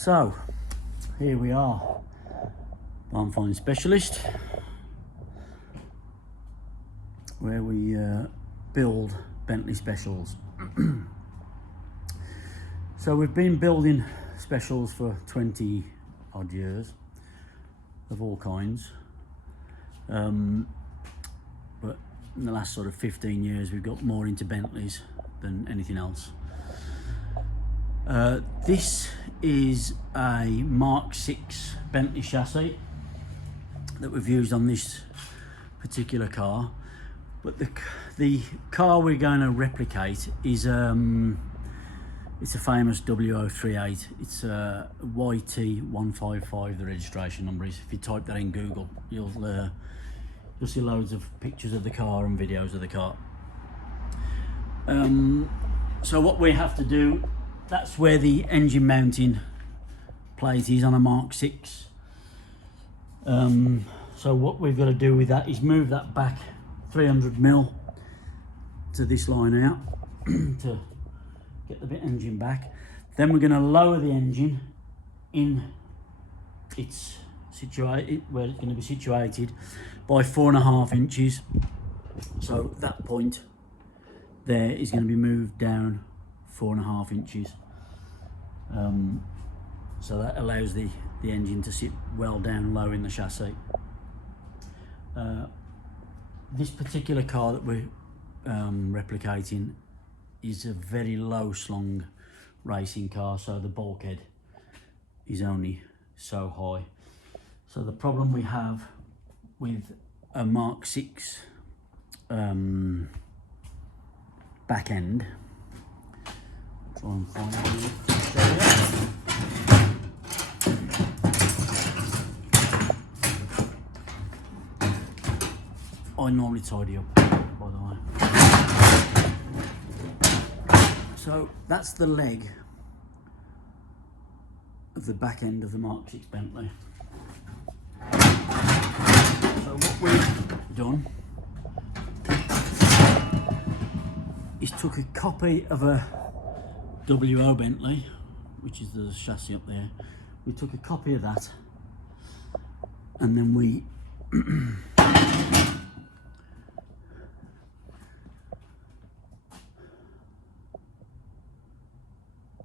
So here we are, Barn Find Specialist, where we build Bentley specials. So we've been building specials for 20 odd years of all kinds, but in the last sort of 15 years we've got more into Bentleys than anything else. This is a Mark 6 Bentley chassis that we've used on this particular car, but the car we're going to replicate is it's a famous W038. It's a YT155, the registration number is. If you type that in Google, you'll see loads of pictures of the car and videos of the car. So what we have to do, that's where the engine mounting plate is on a Mark 6. So what we've got to do with that is move that back 300mm to this line out to get the engine back. Then we're going to lower the engine in its situated where it's going to be situated by 4.5 inches. So that point there is going to be moved down 4.5 inches. So that allows the engine to sit well down low in the chassis. This particular car that we're replicating is a very low slung racing car, so the bulkhead is only so high. So the problem we have with a Mark 6 back end, try and find it. I normally tidy up, by the way. So that's the leg of the back end of the Mark 6 Bentley. So what we've done is took a copy of a WO Bentley, which is the chassis up there. We took a copy of that, and then we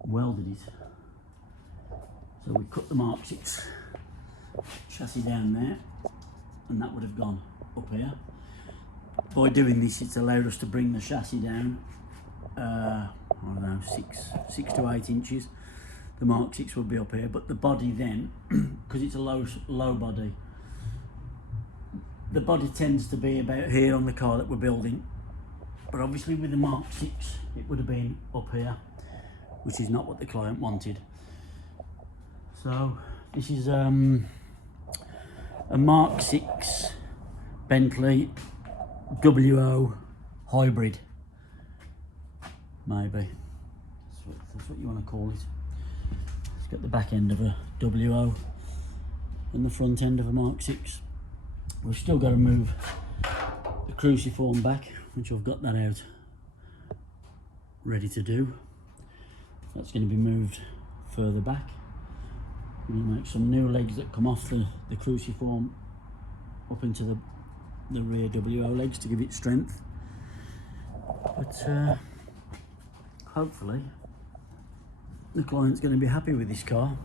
welded it. So we cut the Mark 6 chassis down there, and that would have gone up here. By doing this, it's allowed us to bring the chassis down I don't know, 6 to 8 inches. The Mark 6 will be up here, but the body then, because it's a low body, the body tends to be about here on the car that we're building. But obviously with the Mark 6 it would have been up here, which is not what the client wanted. So this is a Mark 6 Bentley WO hybrid, maybe that's what you want to call it. It's got the back end of a WO and the front end of a Mark 6. We've still got to move the cruciform back, which I've got that out ready to do. That's going to be moved further back. We're going to make some new legs that come off the cruciform up into the rear WO legs to give it strength. But hopefully the client's going to be happy with this car.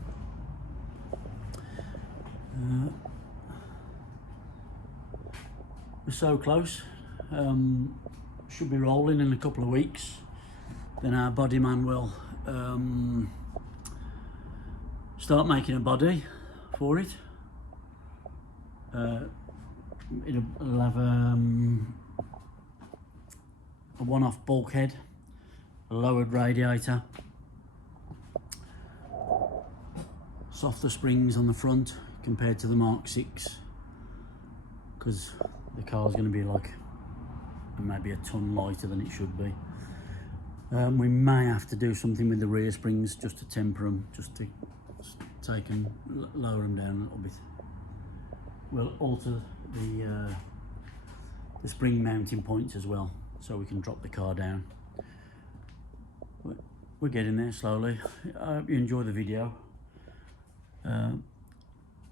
We're so close. Should be rolling in a couple of weeks. Then our body man will start making a body for it. It'll have a one-off bulkhead, a lowered radiator, softer springs on the front compared to the Mark 6, because the car's going to be like maybe a ton lighter than it should be. We may have to do something with the rear springs just to temper them, just to take and lower them down a little bit. We'll alter the spring mounting points as well, so we can drop the car down. But we're getting there slowly. I hope you enjoy the video.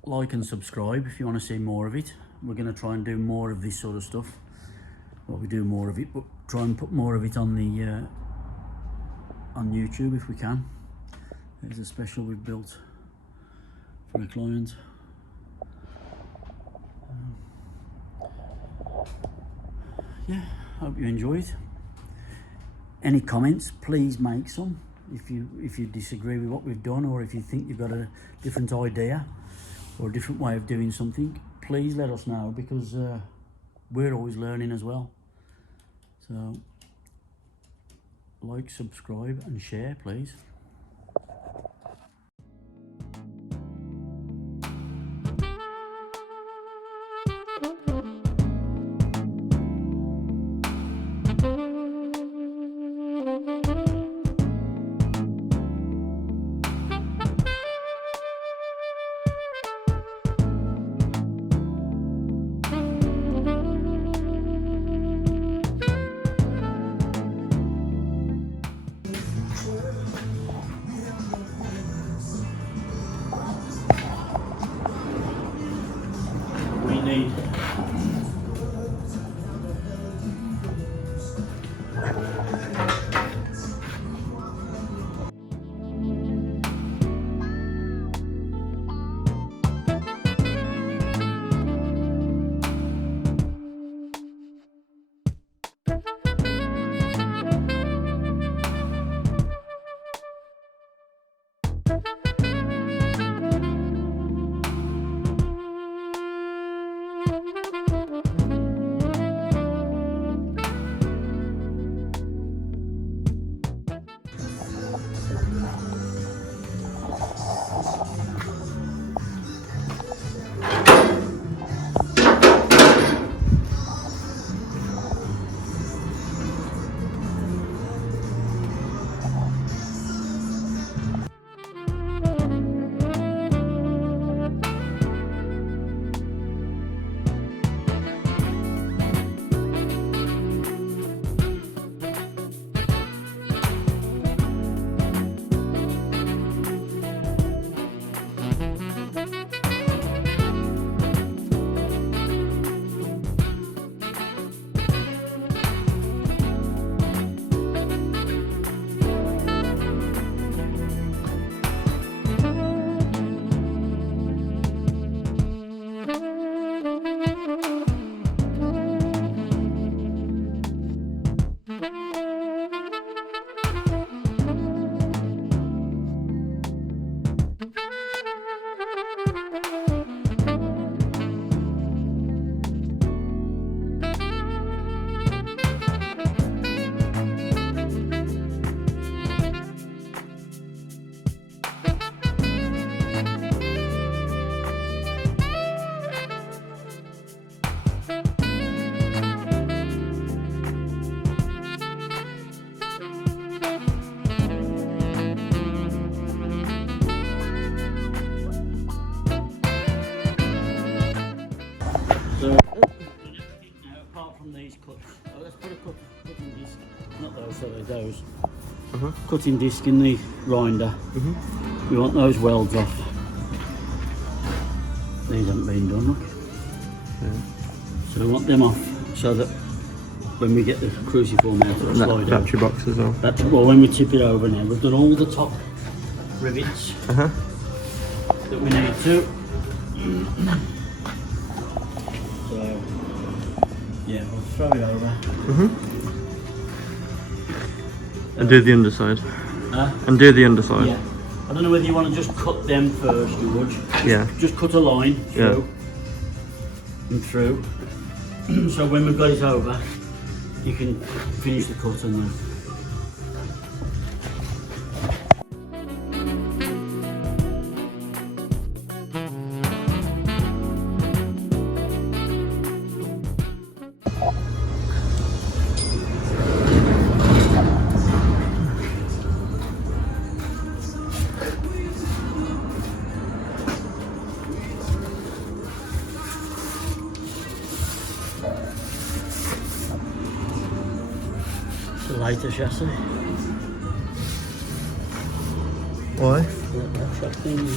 Like and subscribe if you want to see more of it. We're going to try and do more of this sort of stuff. Well, we do more of it, but try and put more of it on the on YouTube if we can. There's a special we've built for a client. Yeah, hope you enjoyed. Any comments, please make some. If you disagree with what we've done, or if you think you've got a different idea or a different way of doing something, please let us know, because we're always learning as well. So like, subscribe and share, please. We need apart from these cuts. Oh, let's put a cutting disc, not those, sorry, those. Cutting disc in the grinder. We want those welds off. These haven't been done, look. So we want them off, so that when we get the cruciform out, it'll slide out. Battery box as well. Well, when we tip it over now, we've done all the top rivets that we need to. So, yeah, we'll throw it over. And do the underside. And do the underside. Yeah. I don't know whether you want to just cut them first, George. Just cut a line through and through. So when we've got it over, you can finish the cut and then. Lighter chassis. Why? That chassis thing.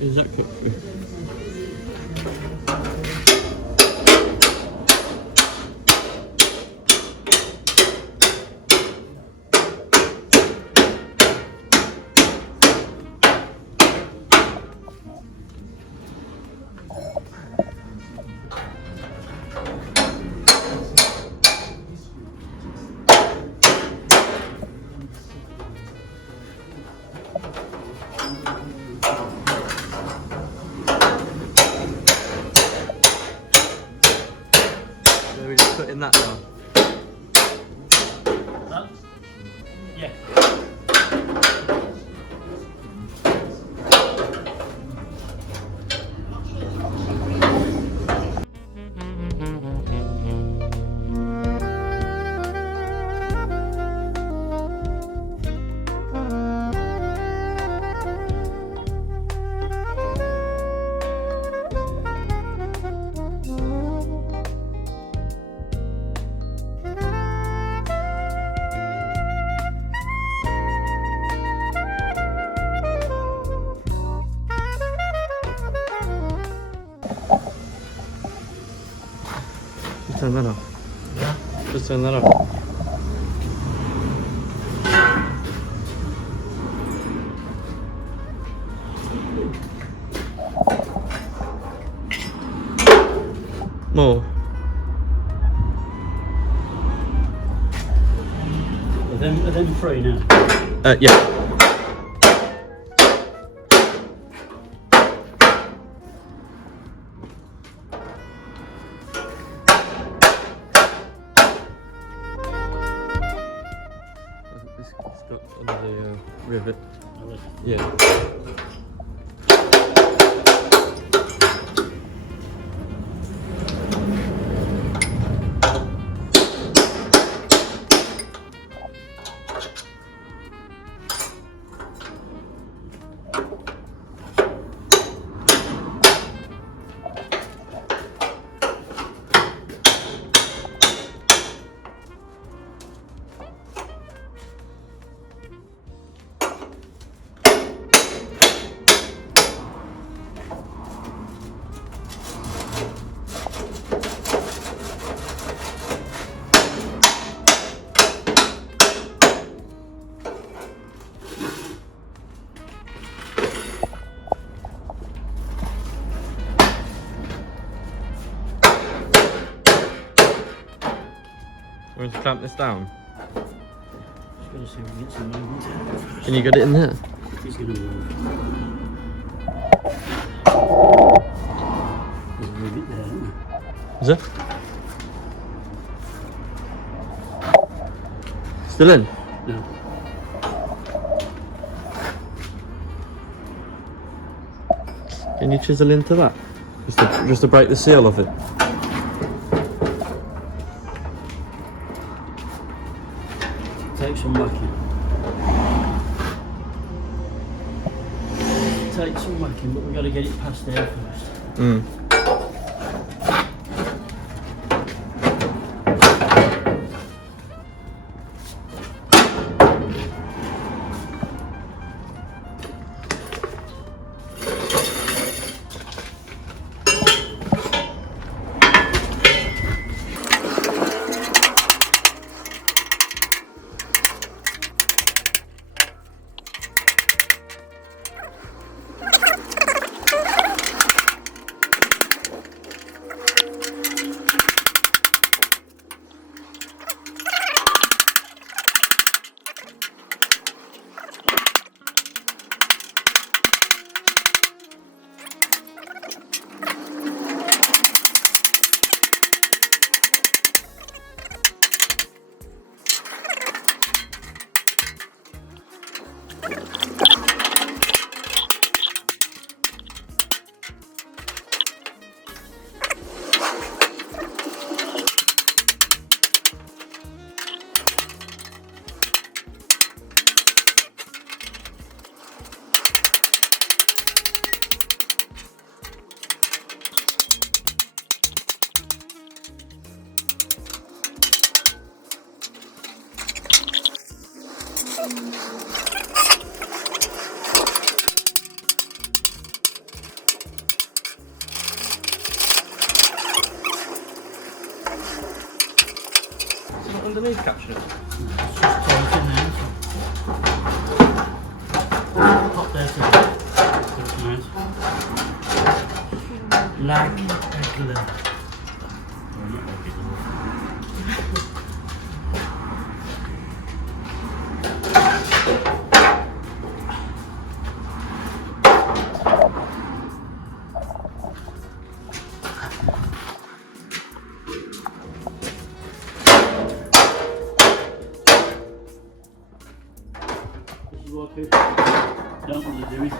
Is that cut through? So we're just putting that down. Huh? Yeah. Just turn that off. Yeah. Just turn that off. More. Are them free now? Yeah. It's got another rivet. Yeah. Want to clamp this down? Just gotta see if we can get some movement. Can you get it in there? He's gonna move. There's a rivet there, isn't there? Is it? Still in? No. Can you chisel into that? Just to break the seal of it. Take some whacking. Take some whacking, but we've got to get it past there first. Mm. Underneath capture. It's just tight in there. Pop there to lag regular. Or not regular. Don't want to do it.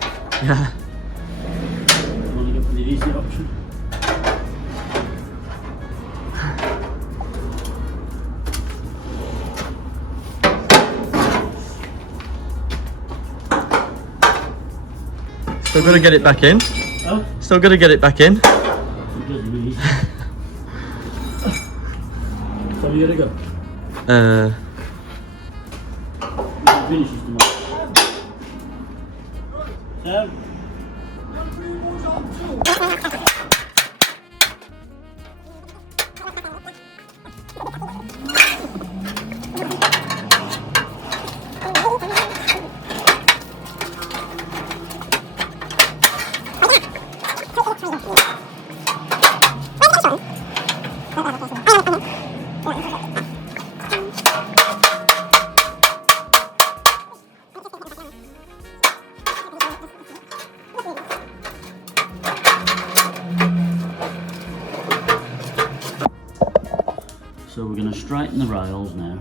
Yeah. I want to go for the easy option. Still got to get it back in. Oh? Still got to get it back in. It doesn't easy. So you gotta go. Finish this tomorrow. So we're going to straighten the rails now.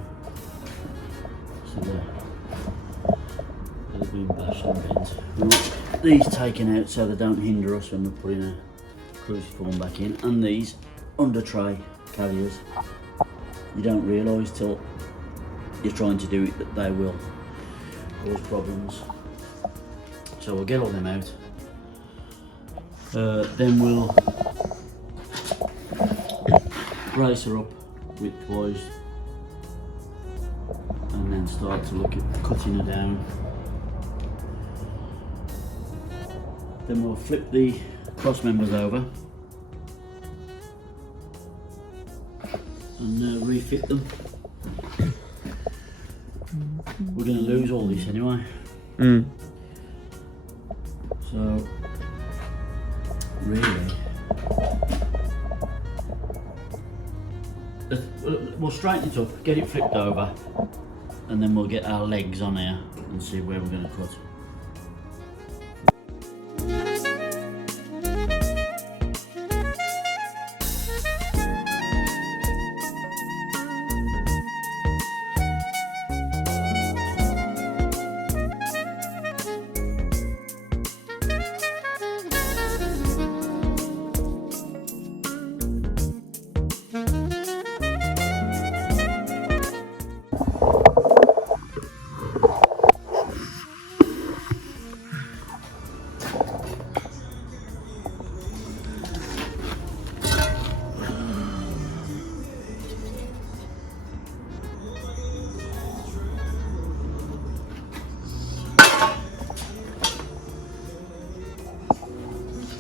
So they're being bashed and bent. We want these taken out so they don't hinder us when we're putting a cruciform back in. And these under tray carriers, you don't realise till you're trying to do it that they will cause problems. So we'll get all them out. Then we'll brace her up widthwise and then start to look at cutting her down. Then we'll flip the cross members over and refit them. We're going to lose all this anyway. So really we'll straighten it up, get it flipped over, and then we'll get our legs on here and see where we're going to cut.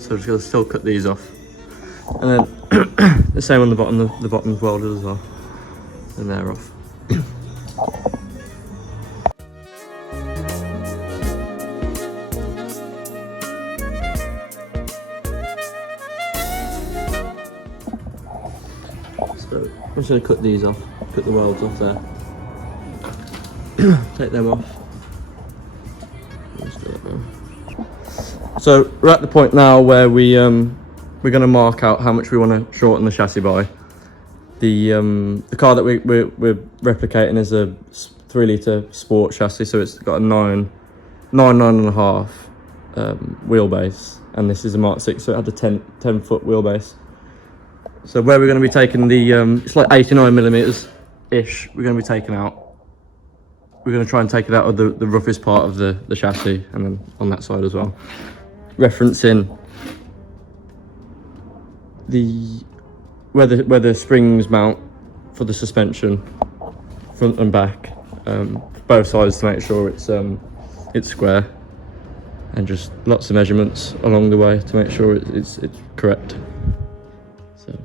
so we're just gonna still cut these off. And then the same on the bottom, the bottom's welded as well. And they're off. So I'm just gonna cut these off, cut the welds off there. Take them off. Just do it now. So we're at the point now where we're going to mark out how much we want to shorten the chassis by. The car that we're replicating is a 3-litre sport chassis, so it's got a 9.5 wheelbase, and this is a Mark 6, so it had a 10-foot wheelbase. So where we're going to be taking the it's like 89mm ish. We're going to be taking out. We're going to try and take it out of the roughest part of the chassis, and then on that side as well. Referencing where the springs mount for the suspension, front and back, both sides, to make sure it's square, and just lots of measurements along the way to make sure it's correct. So.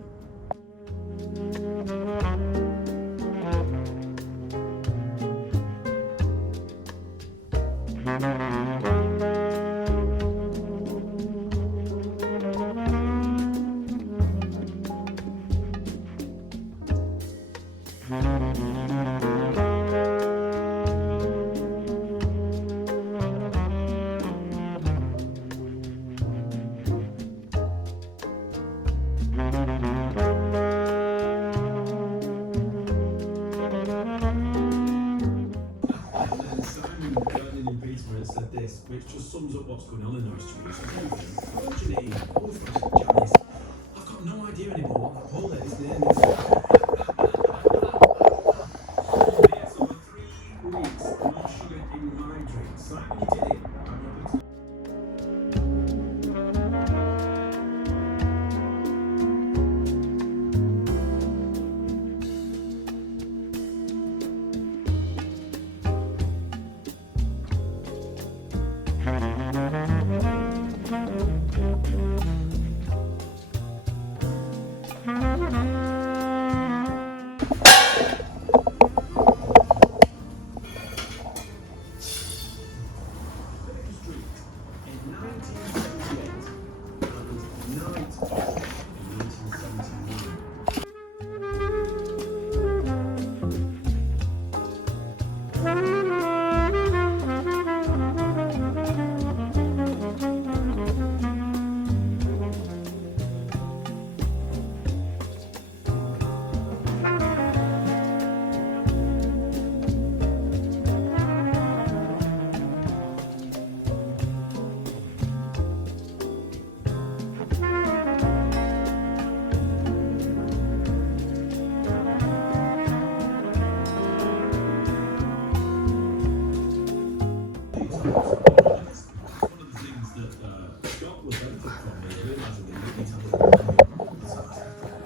Said this, which just sums up what's going on in those streets. I've got no idea anymore what that pole is. It's over 3 weeks, no sugar in my drink. So when you did it,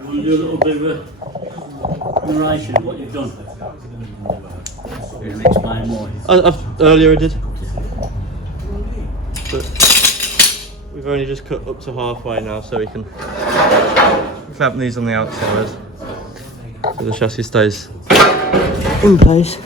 Want to do a little bit of a narration of what you've done? And explain why. Earlier I did. But we've only just cut up to halfway now, so we can clamp these on the outside so the chassis stays in place.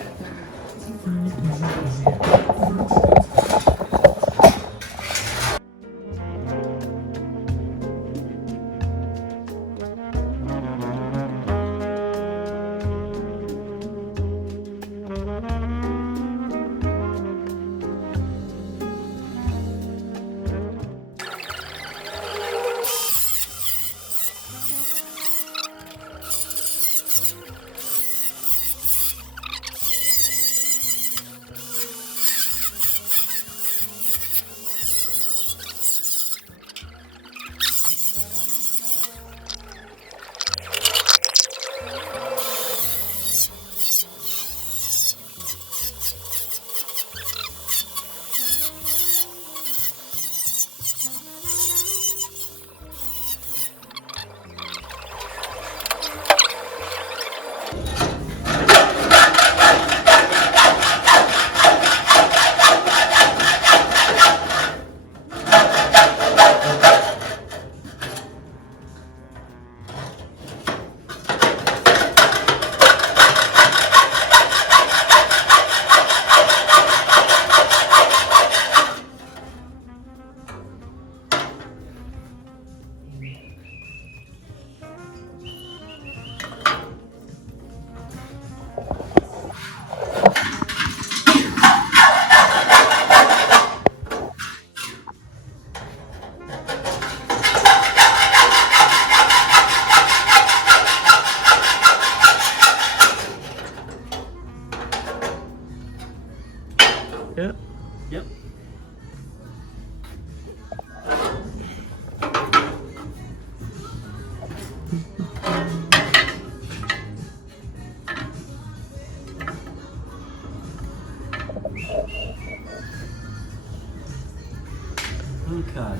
Okay.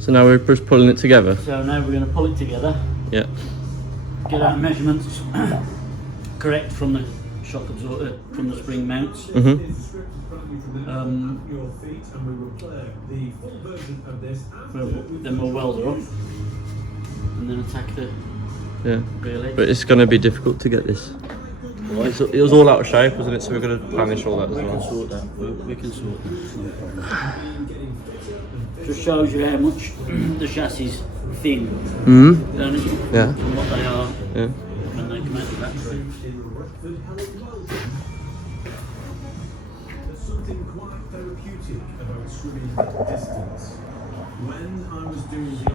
So now we're just pulling it together. So now we're going to pull it together. Yeah. Get our measurements correct from the shock absorber, from the spring mounts. Mhm. Then we'll weld her up and then attack the Yeah. real edge. But it's going to be difficult to get this. It was all out of shape, wasn't it? So we're going to punish all that as We can well. sort that. We can sort that. It's no problem. Just shows you how much the chassis is thin. Mm. Don't it? Yeah. From what they are Yeah. when they come out the factory. There's something quite therapeutic about swimming at distance. When I was doing the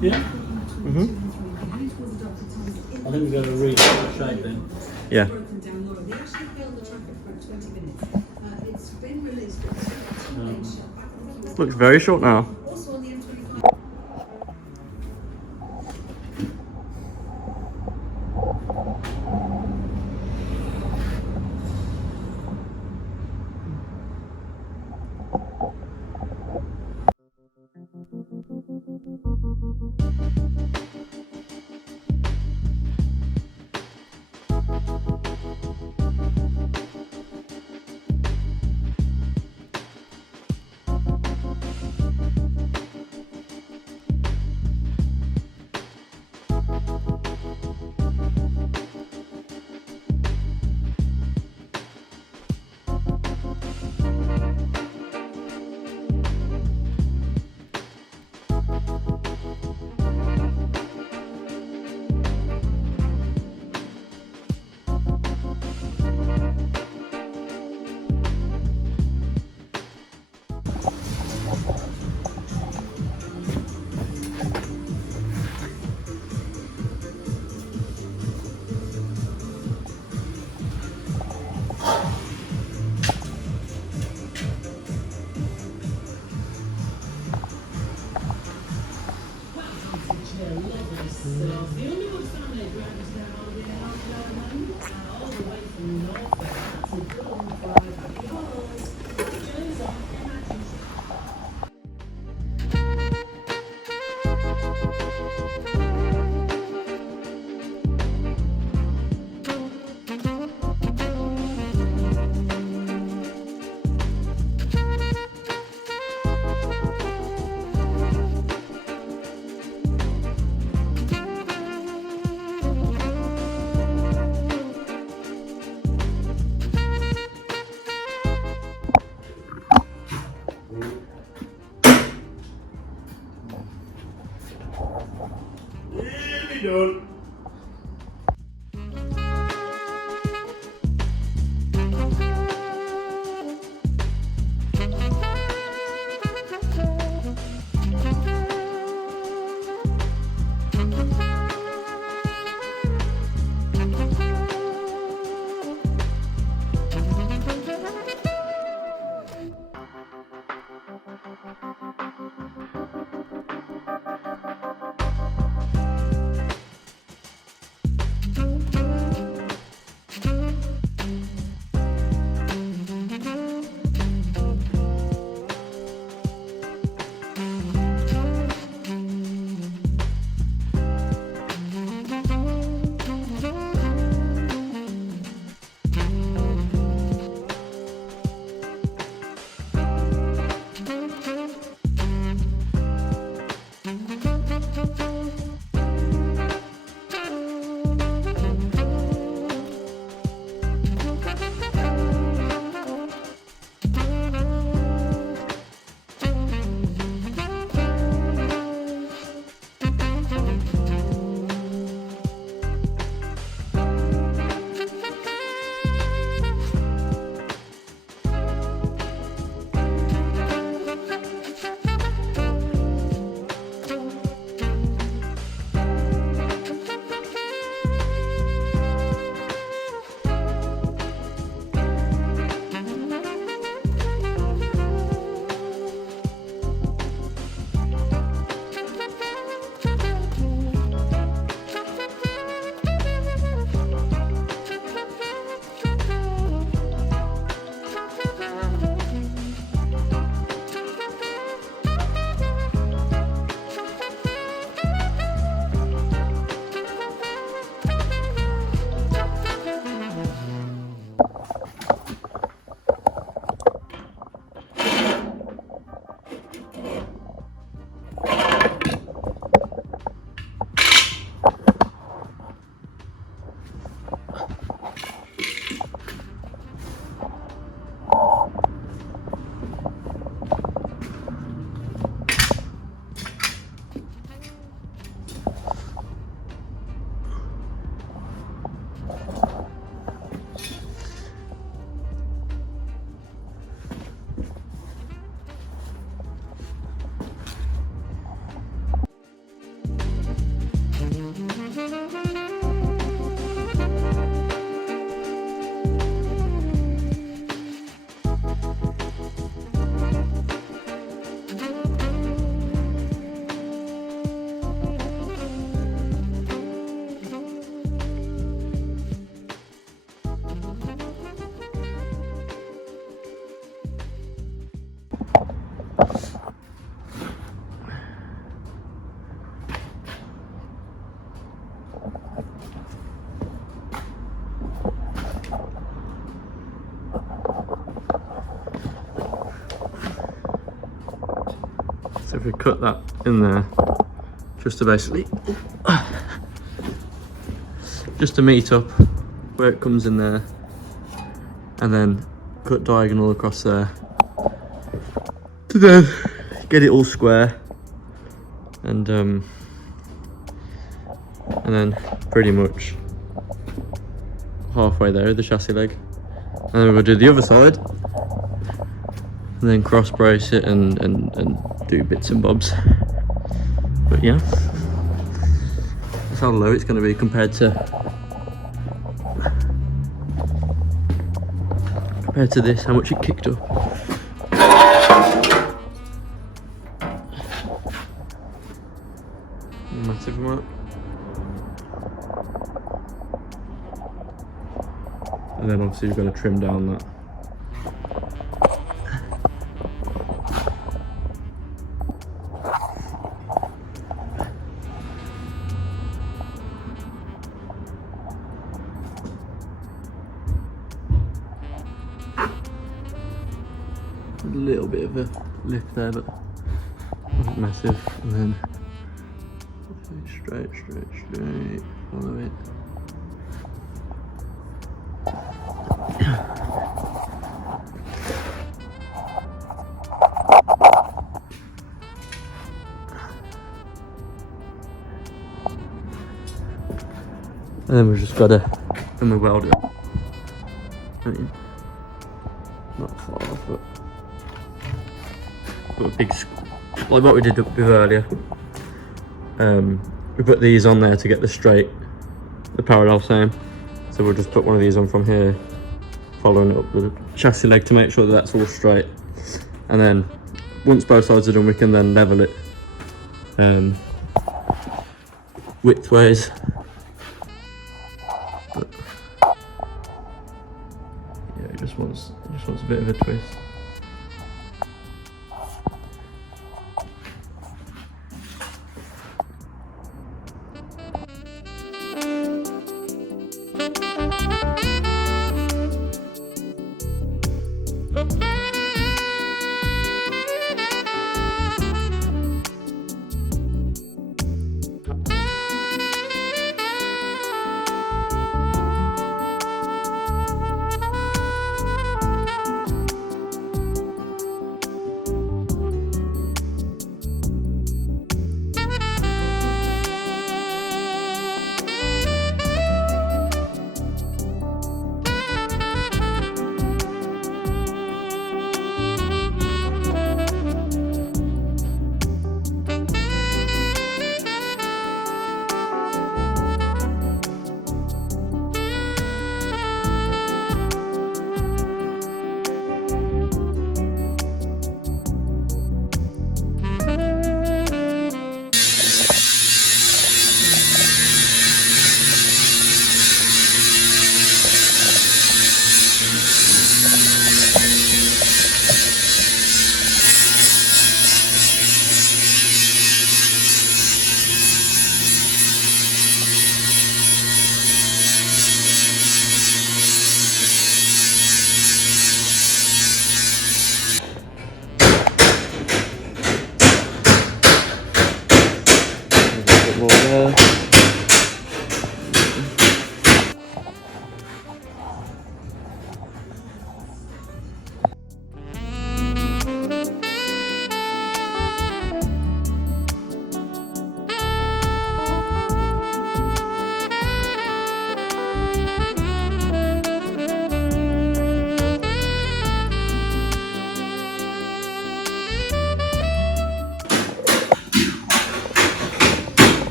Yeah? Mhm. I think we've got to read the shape then. Yeah. Looks very short now. done. So if we cut that in there, just to basically, just to meet up where it comes in there, and then cut diagonal across there, to then get it all square, and then pretty much halfway there, the chassis leg, and then we're gonna do the other side, and then cross brace it and do bits and bobs. But yeah, that's how low it's going to be compared to this, how much it kicked up. Massive amount. And then obviously you've got to trim down that. A little bit of a lift there, but not massive. And then straight, follow it. And then we've just got to, and we weld it. I mean, not far off, but got a big, like what we did with earlier. We put these on there to get the parallel same. So we'll just put one of these on from here, following it up with the chassis leg to make sure that that's all straight. And then once both sides are done, we can then level it widthways. But yeah, it just wants a bit of a twist.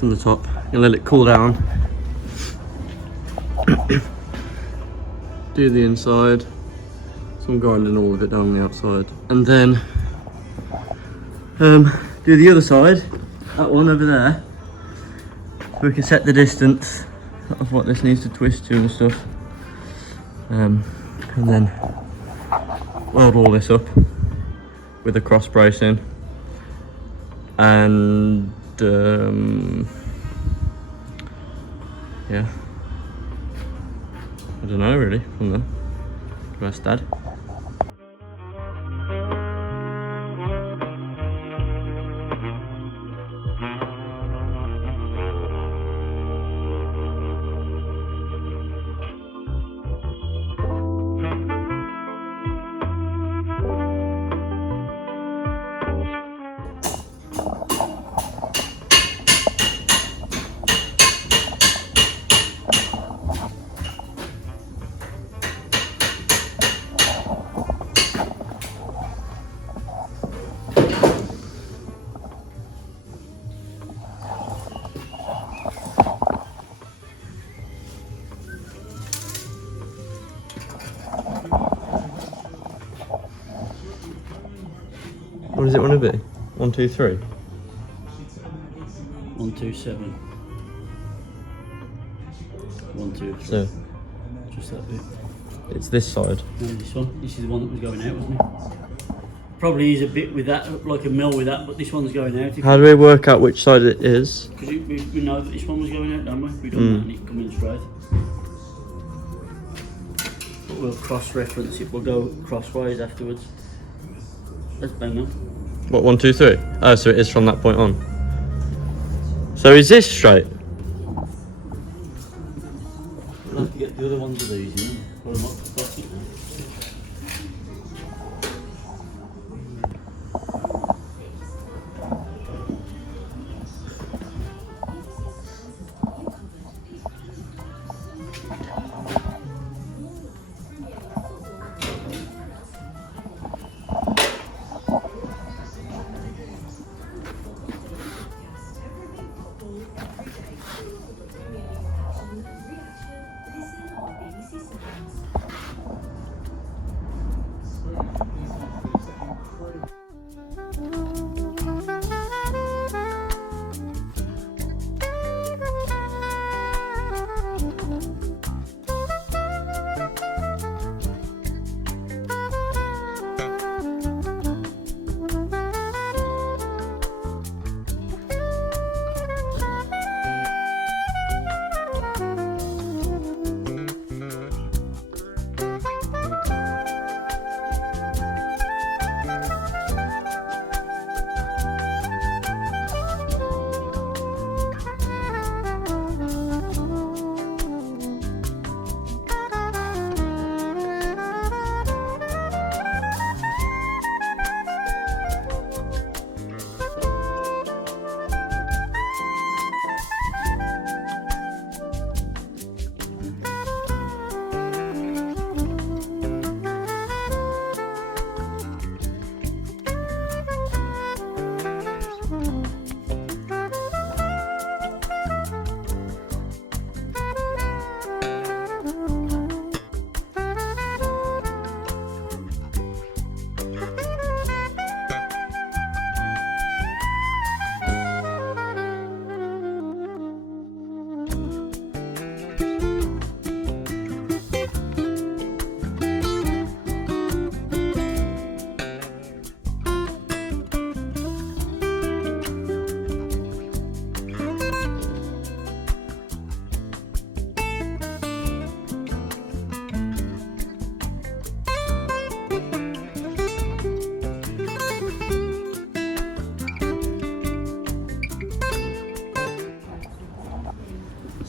from the top. Gonna let it cool down. Do the inside. So I'm grinding all of it down the outside. And then do the other side, that one over there. We can set the distance of what this needs to twist to and stuff. And then weld all this up with a cross bracing. And yeah, I don't know really from there. Rest Dad. What does it want to be? 1, 2, 3? 1, 2, 7. 1, 2, 3. So Just that bit. it's this side. No, this one. This is the one that was going out, wasn't it? Probably is a bit with that, like a mill with that, but this one's going out. How do we work out which side it is? Because we know that this one was going out, don't we? We've done that and it's coming straight. But we'll cross-reference it. We'll go crossways afterwards. Let's bang on. What, 1, 2, 3? Oh, so it is from that point on. So is this straight? We'll have to get the other ones of these in. Put them up to plastic now.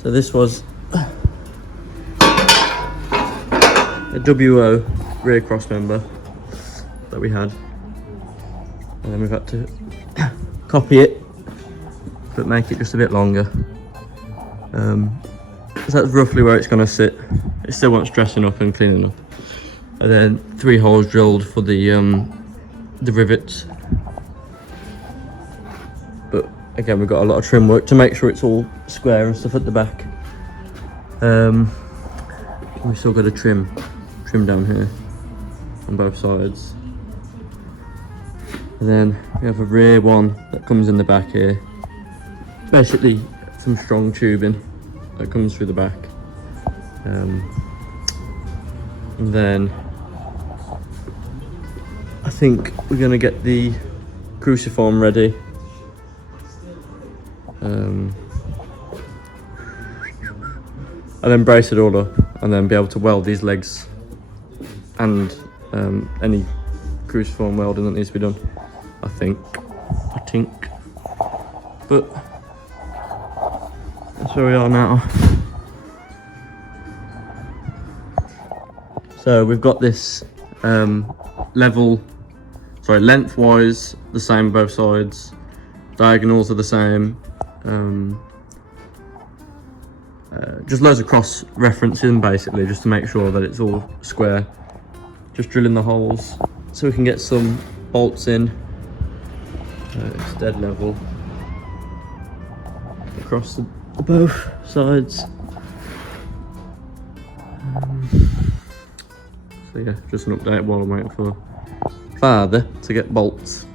So this was a WO rear cross member that we had, and then we've had to copy it but make it just a bit longer. So that's roughly where it's going to sit. It still wants dressing up and cleaning up, and then 3 holes drilled for the rivets, but again, we've got a lot of trim work to make sure it's all square and stuff at the back. We've still got a trim down here on both sides. And then we have a rear one that comes in the back here. Basically some strong tubing that comes through the back. And then I think we're gonna get the cruciform ready. And then brace it all up and then be able to weld these legs and any cruciform welding that needs to be done. I think. But that's where we are now. So we've got this lengthwise the same both sides, diagonals are the same, just loads of cross referencing basically, just to make sure that it's all square. Just drilling the holes so we can get some bolts in. It's dead level across the both sides. So yeah, just an update while I'm waiting for Father to get bolts.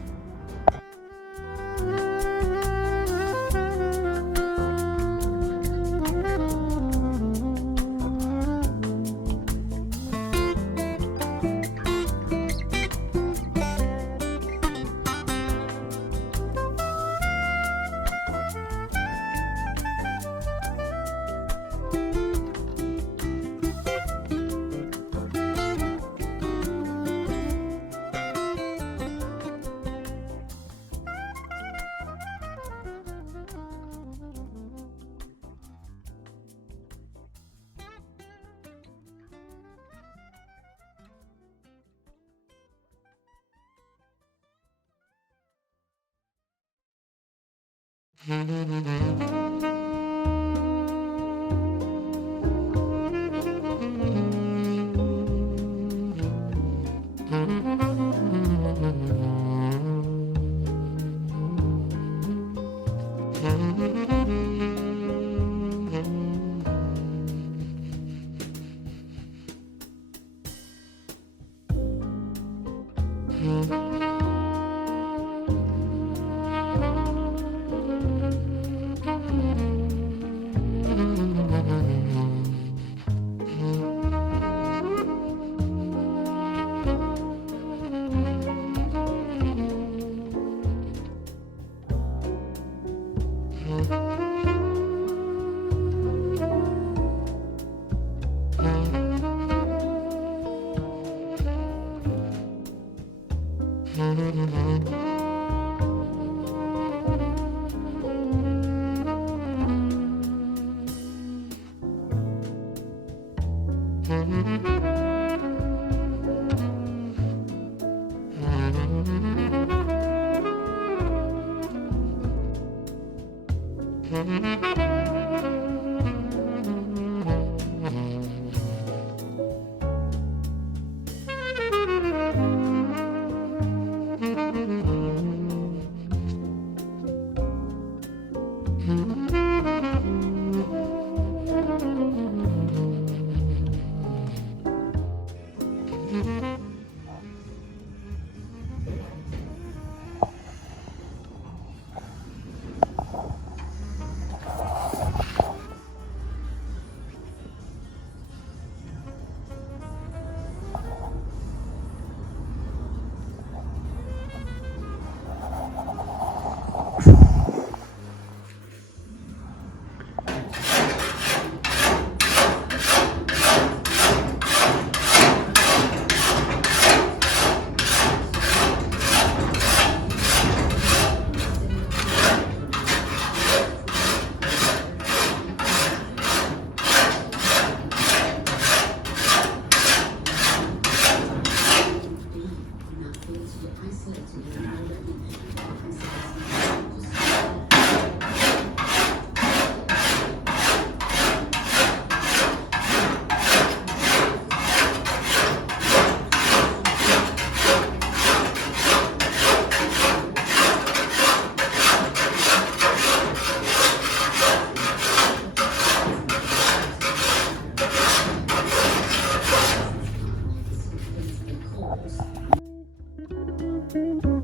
it.